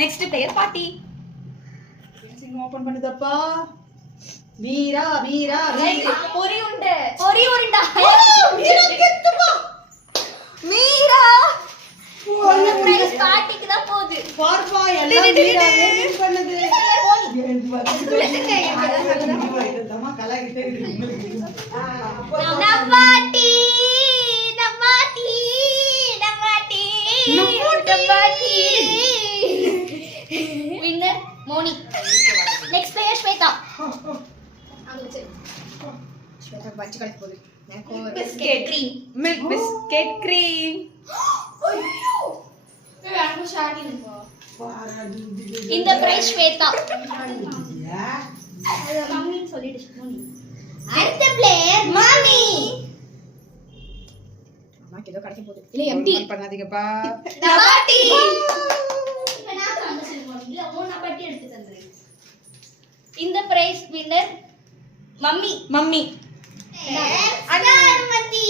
Next player பாட்டி. Open பண்ணுதப்பா. வீரா வீரா பொரி உண்டு. ஒரே ஒருண்டா. மீரா இந்த பிரைஸ் பாட்டிக்கு தான் போகுது. பார்ப்பா எல்லாம் வீராவே வின் பண்ணுது. இதமா கலாகிட்டே இருக்கு உங்களுக்கு. நவாட்டி நவாட்டி நவாட்டி நவாட்டி. Winner Moni. Next player Shweta. Shweta பச்சை கலர் போகுது. Biscuit cream. Milk biscuit cream. ஐயோ எனக்கு ஷாடி நிப்பா. இந்த பிரைஸ் ஸ்வேதா. மம்மின்னு சொல்லிடுச்சு மோனி. அடுத்த பிளேயர் மாமி. அம்மாக்கு ஏதோ கிடைக்க போகுது. இல்ல எம்டி பண்ணாதீங்கப்பா. நவாட்டி. இப்ப நான் தான் சொல்லுவேன். இல்ல ஓ நவாட்டி எடுத்து தந்துறேன். இந்த பிரைஸ் வின்னர் மம்மி. மம்மி. அனுமதி.